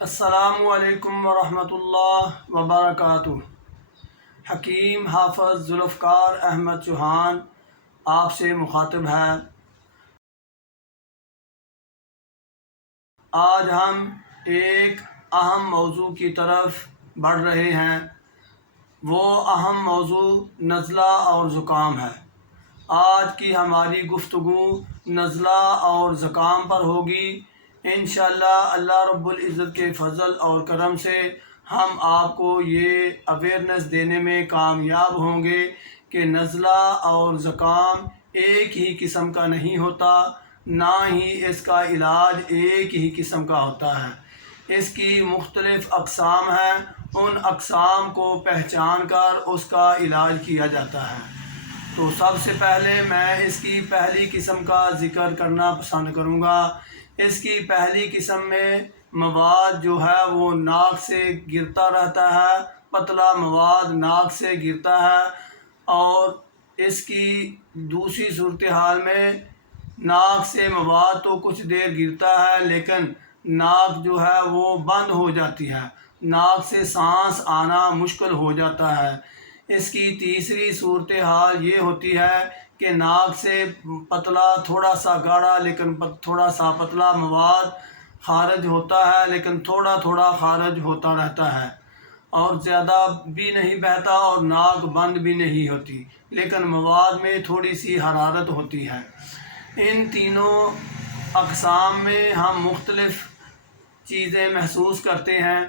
السلام علیکم ورحمۃ اللہ وبرکاتہ۔ حکیم حافظ ذوالفقار احمد چوہان آپ سے مخاطب ہے۔ آج ہم ایک اہم موضوع کی طرف بڑھ رہے ہیں۔ وہ اہم موضوع نزلہ اور زکام ہے۔ آج کی ہماری گفتگو نزلہ اور زکام پر ہوگی۔ انشاءاللہ اللہ رب العزت کے فضل اور کرم سے ہم آپ کو یہ اویئرنیس دینے میں کامیاب ہوں گے کہ نزلہ اور زکام ایک ہی قسم کا نہیں ہوتا، نہ ہی اس کا علاج ایک ہی قسم کا ہوتا ہے۔ اس کی مختلف اقسام ہیں، ان اقسام کو پہچان کر اس کا علاج کیا جاتا ہے۔ تو سب سے پہلے میں اس کی پہلی قسم کا ذکر کرنا پسند کروں گا۔ اس کی پہلی قسم میں مواد جو ہے وہ ناک سے گرتا رہتا ہے، پتلا مواد ناک سے گرتا ہے، اور اس کی دوسری صورتحال میں ناک سے مواد تو کچھ دیر گرتا ہے لیکن ناک جو ہے وہ بند ہو جاتی ہے، ناک سے سانس آنا مشکل ہو جاتا ہے۔ اس کی تیسری صورتحال یہ ہوتی ہے کہ ناک سے پتلا تھوڑا سا گاڑھا لیکن تھوڑا سا پتلا مواد خارج ہوتا ہے، لیکن تھوڑا تھوڑا خارج ہوتا رہتا ہے، اور زیادہ بھی نہیں بہتا اور ناک بند بھی نہیں ہوتی، لیکن مواد میں تھوڑی سی حرارت ہوتی ہے۔ ان تینوں اقسام میں ہم مختلف چیزیں محسوس کرتے ہیں۔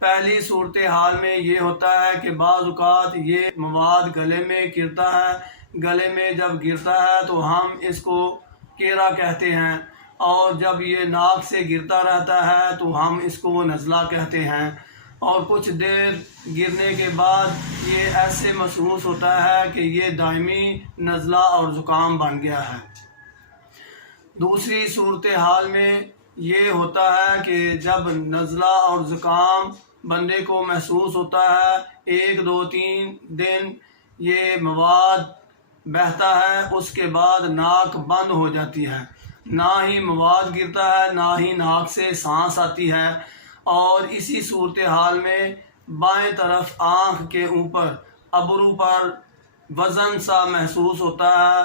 پہلی صورتحال میں یہ ہوتا ہے کہ بعض اوقات یہ مواد گلے میں گرتا ہے، گلے میں جب گرتا ہے تو ہم اس کو کیرا کہتے ہیں، اور جب یہ ناک سے گرتا رہتا ہے تو ہم اس کو نزلہ کہتے ہیں، اور کچھ دیر گرنے کے بعد یہ ایسے محسوس ہوتا ہے کہ یہ دائمی نزلہ اور زکام بن گیا ہے۔ دوسری صورتحال میں یہ ہوتا ہے کہ جب نزلہ اور زکام بندے کو محسوس ہوتا ہے، 1 2 3 دن یہ مواد بہتا ہے، اس کے بعد ناک بند ہو جاتی ہے، نہ ہی مواد گرتا ہے نہ ہی ناک سے سانس آتی ہے، اور اسی صورتحال میں بائیں طرف آنکھ کے اوپر ابرو پر وزن سا محسوس ہوتا ہے۔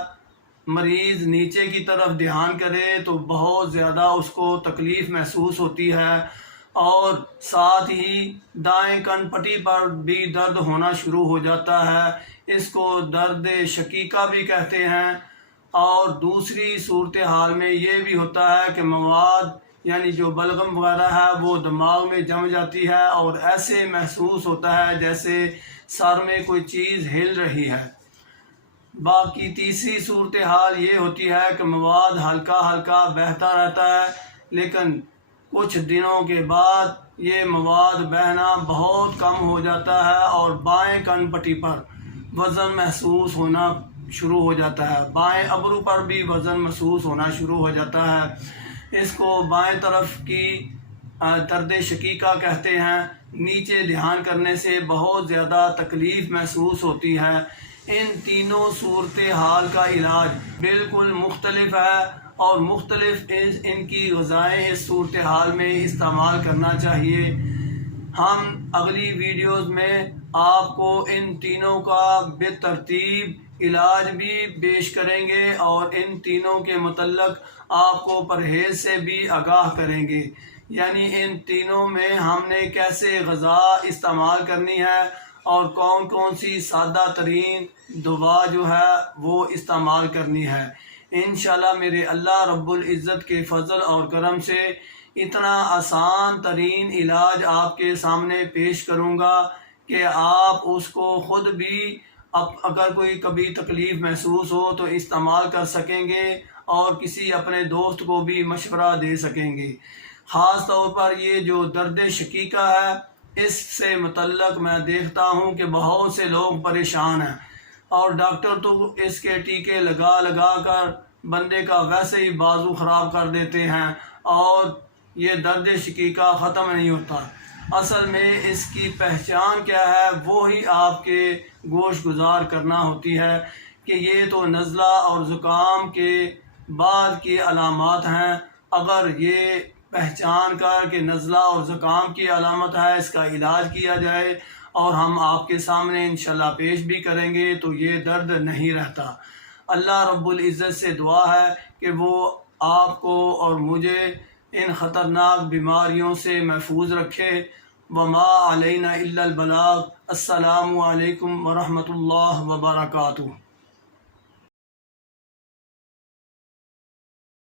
مریض نیچے کی طرف دھیان کرے تو بہت زیادہ اس کو تکلیف محسوس ہوتی ہے، اور ساتھ ہی دائیں کن پٹی پر بھی درد ہونا شروع ہو جاتا ہے۔ اس کو درد شقیقہ بھی کہتے ہیں۔ اور دوسری صورتحال میں یہ بھی ہوتا ہے کہ مواد یعنی جو بلغم وغیرہ ہے وہ دماغ میں جم جاتی ہے، اور ایسے محسوس ہوتا ہے جیسے سر میں کوئی چیز ہل رہی ہے۔ باقی تیسری صورتحال یہ ہوتی ہے کہ مواد ہلکا ہلکا بہتا رہتا ہے، لیکن کچھ دنوں کے بعد یہ مواد بہنا بہت کم ہو جاتا ہے، اور بائیں کن پٹی پر وزن محسوس ہونا شروع ہو جاتا ہے، بائیں ابرو پر بھی وزن محسوس ہونا شروع ہو جاتا ہے۔ اس کو بائیں طرف کی درد شقیقہ کہتے ہیں۔ نیچے دھیان کرنے سے بہت زیادہ تکلیف محسوس ہوتی ہے۔ ان تینوں صورتحال کا علاج بالکل مختلف ہے، اور مختلف ان کی غذائیں اس صورتحال میں استعمال کرنا چاہیے۔ ہم اگلی ویڈیوز میں آپ کو ان تینوں کا بالترتیب علاج بھی پیش کریں گے، اور ان تینوں کے متعلق آپ کو پرہیز سے بھی آگاہ کریں گے، یعنی ان تینوں میں ہم نے کیسے غذا استعمال کرنی ہے اور کون کون سی سادہ ترین دوا جو ہے وہ استعمال کرنی ہے۔ انشاءاللہ میرے اللہ رب العزت کے فضل اور کرم سے اتنا آسان ترین علاج آپ کے سامنے پیش کروں گا کہ آپ اس کو خود بھی اگر کوئی کبھی تکلیف محسوس ہو تو استعمال کر سکیں گے، اور کسی اپنے دوست کو بھی مشورہ دے سکیں گے۔ خاص طور پر یہ جو درد شقیقہ ہے، اس سے متعلق میں دیکھتا ہوں کہ بہت سے لوگ پریشان ہیں، اور ڈاکٹر تو اس کے ٹیکے لگا لگا کر بندے کا ویسے ہی بازو خراب کر دیتے ہیں، اور یہ درد شقیقہ ختم نہیں ہوتا۔ اصل میں اس کی پہچان کیا ہے، وہی آپ کے گوش گزار کرنا ہوتی ہے کہ یہ تو نزلہ اور زکام کے بعد کی علامات ہیں۔ اگر یہ پہچان کر کہ نزلہ اور زکام کی علامت ہے، اس کا علاج کیا جائے، اور ہم آپ کے سامنے انشاءاللہ پیش بھی کریں گے تو یہ درد نہیں رہتا۔ اللہ رب العزت سے دعا ہے کہ وہ آپ کو اور مجھے ان خطرناک بیماریوں سے محفوظ رکھے۔ وما علینا الا البلاغ۔ السلام علیکم ورحمۃ اللہ وبرکاتہ۔